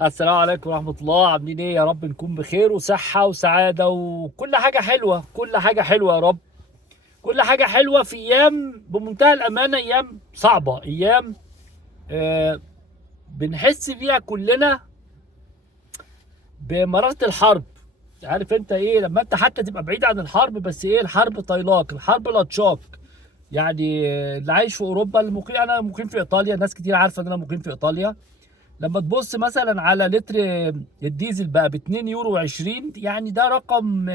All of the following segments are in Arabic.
السلام عليكم ورحمة الله. عاملين ايه؟ يا رب نكون بخير وصحة وسعادة وكل حاجة حلوة، كل حاجة حلوة يا رب. كل حاجة حلوة في ايام بمنتهى الامانة، ايام صعبة، ايام آه بنحس فيها كلنا بمرارة الحرب. عارف انت ايه لما انت حتى تبقى بعيد عن الحرب، بس ايه، الحرب طايلاك، الحرب لطشاك. يعني اللي عايش في اوروبا، اللي مقيم، انا مقيم في ايطاليا، ناس كتير عارفه ان انا مقيم في ايطاليا. لما تبص مثلا على لتر الديزل بقى ب 2 يورو 20، يعني ده رقم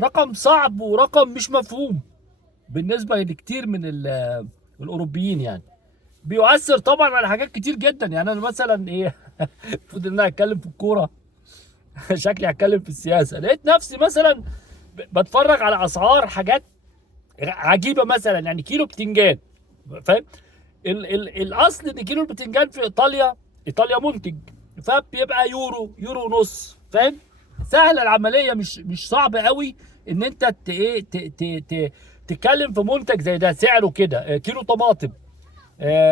رقم صعب ورقم مش مفهوم بالنسبه لكتير من الاوروبيين يعني. بيؤثر طبعا على حاجات كتير جدا. يعني انا مثلا ايه المفروض ان انا اتكلم في الكوره شكلي هتكلم في السياسه. لقيت نفسي مثلا بتفرج على اسعار حاجات عجيبه، مثلا يعني كيلو بتنجان، فاهم؟ الاصل ان كيلو البتنجان في ايطاليا، ايطاليا منتج، فبيبقى يورو، يورو ونص، فاهم؟ سهله العمليه، مش صعب قوي ان انت تتكلم في منتج زي ده سعره كده. كيلو طماطم،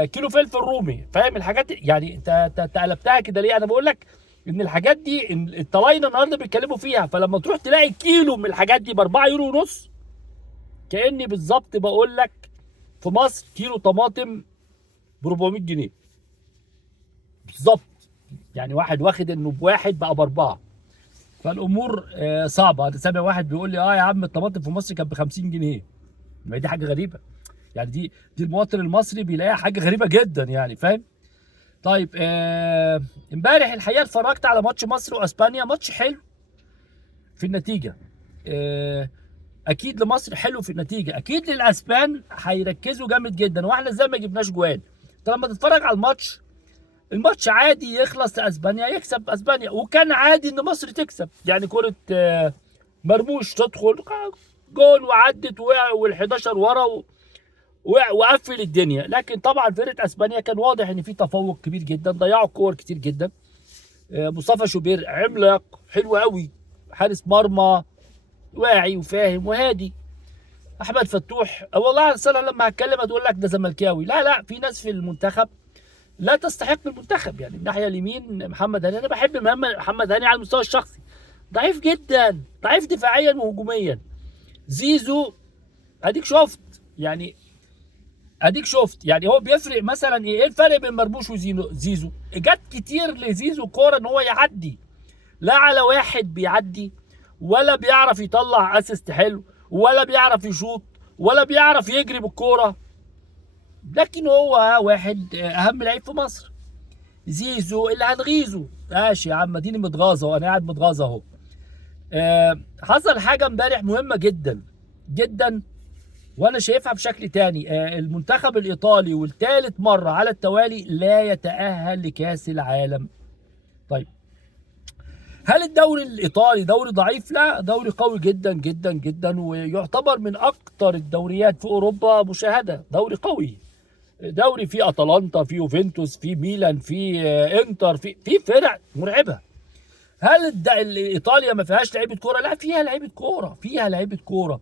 كيلو فلفل رومي، فاهم الحاجات دي؟ يعني انت قلبتها كده ليه؟ انا بقول لك ان الحاجات دي، إن الطلاينه النهارده بيتكلموا فيها، فلما تروح تلاقي كيلو من الحاجات دي ب 4 يورو ونص، كاني بالظبط بقول لك في مصر كيلو طماطم ب 400 جنيه بالظبط. يعني واحد واخد انه بواحد بقى باربعه. فالامور صعبه. انا سامع واحد بيقول لي اه يا عم الطماطم في مصر كانت ب 50 جنيه. ما هي دي حاجه غريبه. يعني دي المواطن المصري بيلاقيها حاجه غريبه جدا، يعني فاهم؟ طيب امبارح الحقيقه اتفرجت على ماتش مصر واسبانيا، ماتش حلو في النتيجه. آه اكيد لمصر حلو في النتيجه، اكيد للاسبان هيركزوا جامد جدا، واحنا ازاي ما جبناش جوان. انت لما تتفرج على الماتش، الماتش عادي يخلص اسبانيا، يكسب اسبانيا، وكان عادي ان مصر تكسب. يعني كرة مرموش تدخل جون وعدت، وال11 ورا وقفل الدنيا. لكن طبعا فرقة اسبانيا كان واضح ان في تفوق كبير جدا، ضيعوا كور كتير جدا. مصطفى شوبير عملاق حلو قوي، حارس مرمى واعي وفاهم وهادي. احمد فتوح والله اصل انا لما هتكلم هتقول لك ده زملكاوي، لا لا، في ناس في المنتخب لا تستحق المنتخب. يعني الناحيه اليمين محمد هاني، انا بحب محمد هاني على المستوى الشخصي، ضعيف جدا، ضعيف دفاعيا وهجوميا. زيزو، اديك شفت يعني، اديك شفت يعني هو بيفرق مثلا ايه الفرق بين مرموش وزيزو؟ جت كتير لزيزو كوره ان هو يعدي، لا على واحد بيعدي، ولا بيعرف يطلع اسيست حلو، ولا بيعرف يشوط، ولا بيعرف يجري بالكوره. لكن هو واحد اهم لعيب في مصر. زيزو اللي هنغيظه، ماشي يا عم، اديني متغاظه وانا قاعد متغاظ اهو. حصل حاجه امبارح مهمه جدا جدا، وانا شايفها بشكل تاني. المنتخب الايطالي والثالث مره على التوالي لا يتاهل لكاس العالم. طيب، هل الدوري الايطالي دوري ضعيف؟ لا، دوري قوي جدا جدا جدا، ويعتبر من اكتر الدوريات في اوروبا مشاهده. دوري قوي، دوري فيه اتلانتا، فيه يوفنتوس، فيه ميلان، فيه انتر، فيه فرق مرعبه. هل ايطاليا ما فيهاش لعيبه كوره؟ لا، فيها لعيبه كوره، فيها لعيبه كوره،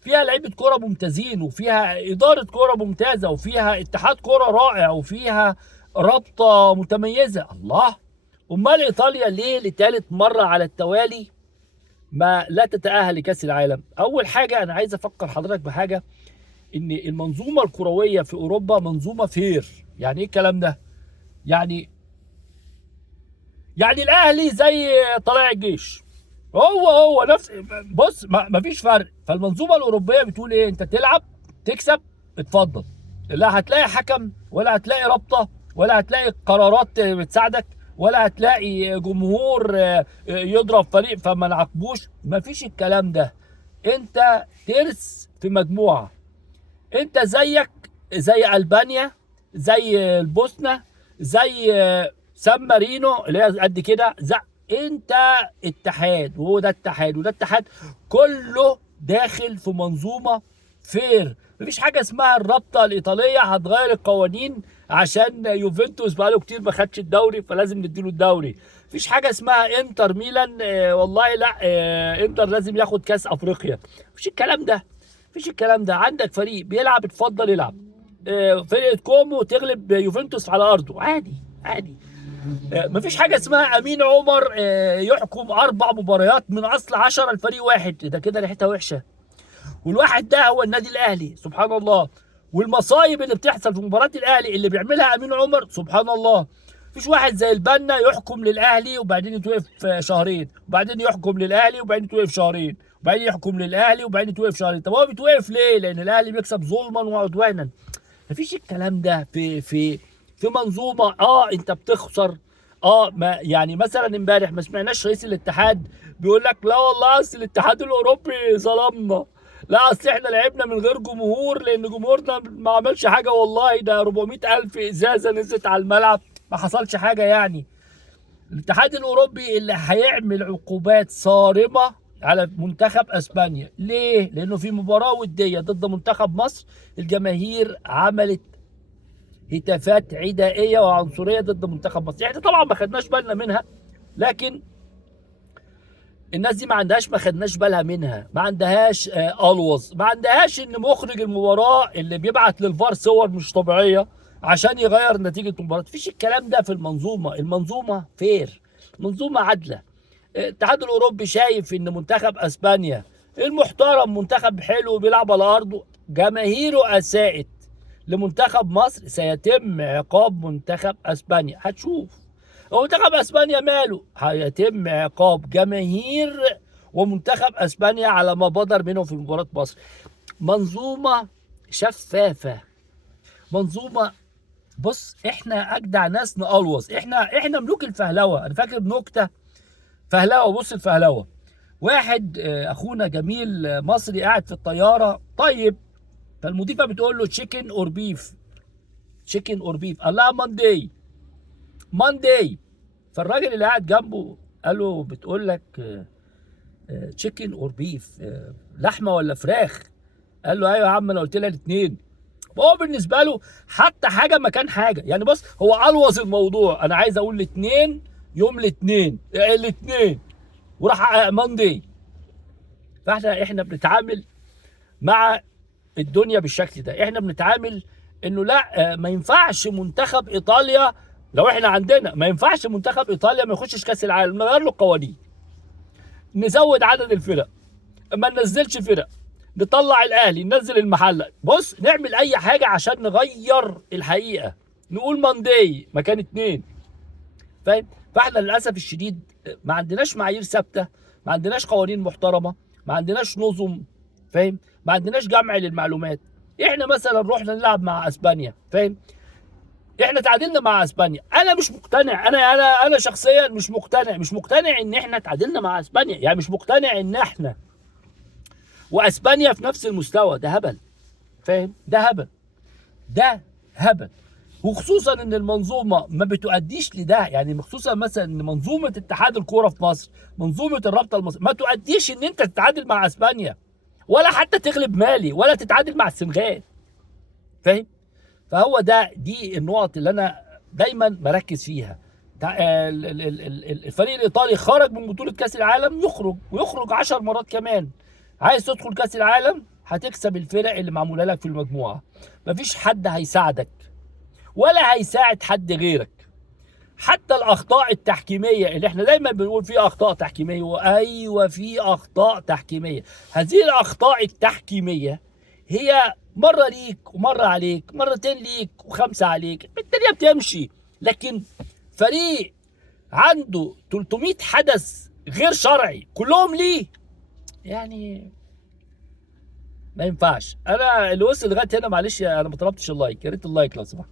فيها لعيبه كوره ممتازين، وفيها اداره كوره ممتازه، وفيها اتحاد كوره رائع، وفيها رابطه متميزه. الله، امال ايطاليا ليه لثالث مره على التوالي ما لا تتاهل لكاس العالم؟ اول حاجه انا عايز افكر حضرتك بحاجه، ان المنظومه الكرويه في اوروبا منظومه فير. يعني ايه الكلام ده؟ يعني يعني الاهلي زي طلائع الجيش، هو نفس، بص، ما فيش فرق. فالمنظومه الاوروبيه بتقول ايه؟ انت تلعب تكسب، اتفضل. لا هتلاقي حكم، ولا هتلاقي رابطه، ولا هتلاقي قرارات بتساعدك، ولا هتلاقي جمهور يضرب فريق فما نعاقبوش. ما فيش الكلام ده. انت ترس في مجموعه، انت زيك زي البانيا، زي البوسنه، زي سان مارينو اللي هي قد كده، انت اتحاد، وهو ده اتحاد، وده اتحاد، كله داخل في منظومه فير. مفيش حاجه اسمها الرابطه الايطاليه هتغير القوانين عشان يوفنتوس بقاله كتير ما خدش الدوري فلازم نديله الدوري. مفيش حاجه اسمها انتر ميلان والله لا انتر لازم ياخد كاس افريقيا. مفيش الكلام ده، مفيش الكلام ده. عندك فريق بيلعب اتفضل يلعب. فرقه كومو تغلب يوفنتوس على ارضه، عادي عادي. مفيش حاجه اسمها امين عمر يحكم 4 مباريات من اصل 10 لفريق واحد، ده كده ريحتها وحشه. والواحد ده هو النادي الاهلي سبحان الله. والمصايب اللي بتحصل في مباراه الاهلي اللي بيعملها امين عمر سبحان الله. مفيش واحد زي البنا يحكم للاهلي وبعدين يتوقف شهرين، وبعدين يحكم للاهلي وبعدين يتوقف شهرين، وبعدين يحكم للاهلي وبعدين يتوقف شهرين. طب هو بيتوقف ليه؟ لان الاهلي بيكسب ظلما وعدوانا. مفيش الكلام ده في منظومه. انت بتخسر. ما يعني مثلا امبارح ما سمعناش رئيس الاتحاد بيقول لك لا والله اصل الاتحاد الاوروبي ظلمنا، لا اصل احنا لعبنا من غير جمهور لان جمهورنا ما عملش حاجه. والله ده 400,000 ازازه نزلت على الملعب ما حصلش حاجه يعني. الاتحاد الاوروبي اللي هيعمل عقوبات صارمه على منتخب اسبانيا. ليه؟ لانه في مباراه وديه ضد منتخب مصر الجماهير عملت هتافات عدائيه وعنصريه ضد منتخب مصر. احنا طبعا ما خدناش بالنا منها، لكن الناس دي ما خدناش بالها منها، ما عندهاش الوظ، ما عندهاش ان مخرج المباراه اللي بيبعت للفار صور مش طبيعيه عشان يغير نتيجه المباراه. مفيش الكلام ده في المنظومه. المنظومه فير، منظومه عادله. الاتحاد الاوروبي شايف ان منتخب اسبانيا المحترم منتخب حلو بيلعب على ارضه، جماهيره اساءت لمنتخب مصر، سيتم عقاب منتخب اسبانيا. هتشوف هو منتخب اسبانيا ماله، هيتم عقاب جماهير ومنتخب اسبانيا على ما بدر منهم في مباراه مصر. منظومه شفافه، منظومه. بص احنا اجدع ناس نقلوظ، احنا ملوك الفهلوه. انا فاكر نكته فهلوه. بص الفهلوه، واحد اخونا جميل مصري قاعد في الطياره طيب، فالمضيفه بتقول له تشيكن اور بيف، تشيكن اور بيف، قال لها ماندي ماندي. فالراجل اللي قاعد جنبه قال له بتقول لك تشيكن اور بيف، لحمه ولا فراخ؟ قال له ايوه يا عم انا قلت لها الاثنين. هو بالنسبه له حتى حاجه مكان حاجه يعني. بص هو الوظ الموضوع، انا عايز اقول الاثنين يوم الاثنين وراح ماندي. فاحنا بنتعامل مع الدنيا بالشكل ده. احنا بنتعامل انه لا ما ينفعش منتخب ايطاليا، لو احنا عندنا ما ينفعش منتخب ايطاليا ما يخشش كاس العالم، نغير له القوانين، نزود عدد الفرق، ما ننزلش فرق، نطلع الاهلي، ننزل المحله. بص نعمل اي حاجه عشان نغير الحقيقه، نقول ماندي مكان اثنين. فاهم؟ فاحنا للاسف الشديد ما عندناش معايير ثابته، ما عندناش قوانين محترمه، ما عندناش نظم، فاهم؟ ما عندناش جمع للمعلومات. احنا مثلا رحنا نلعب مع اسبانيا، فاهم؟ احنا تعادلنا مع اسبانيا. انا مش مقتنع، انا شخصيا مش مقتنع ان احنا تعادلنا مع اسبانيا، يعني مش مقتنع ان احنا واسبانيا في نفس المستوى. ده هبل، فاهم؟ ده هبل، ده هبل. وخصوصا ان المنظومه ما بتؤديش لده، يعني خصوصا مثلا ان منظومه اتحاد الكوره في مصر، منظومه الرابطه المصريه ما تؤديش ان انت تتعادل مع اسبانيا، ولا حتى تغلب مالي، ولا تتعادل مع السنغال، فاهم؟ فهو دي النقط اللي انا دايما بركز فيها. الفريق الايطالي خرج من بطوله كاس العالم، يخرج ويخرج 10 مرات كمان. عايز تدخل كاس العالم هتكسب الفرق اللي معموله لك في المجموعه. مفيش حد هيساعدك ولا هيساعد حد غيرك. حتى الاخطاء التحكيميه اللي احنا دايما بنقول فيها اخطاء تحكيميه، وايوه في اخطاء تحكيميه، هذه الاخطاء التحكيميه هي مره ليك ومره عليك، مرتين ليك وخمسه عليك، الدنيا بتمشي. لكن فريق عنده 300 حدث غير شرعي كلهم ليه، يعني ما ينفعش. انا اللي وصل لغايه هنا معلش انا ما طلبتش اللايك، يا ريت اللايك لو سمحت.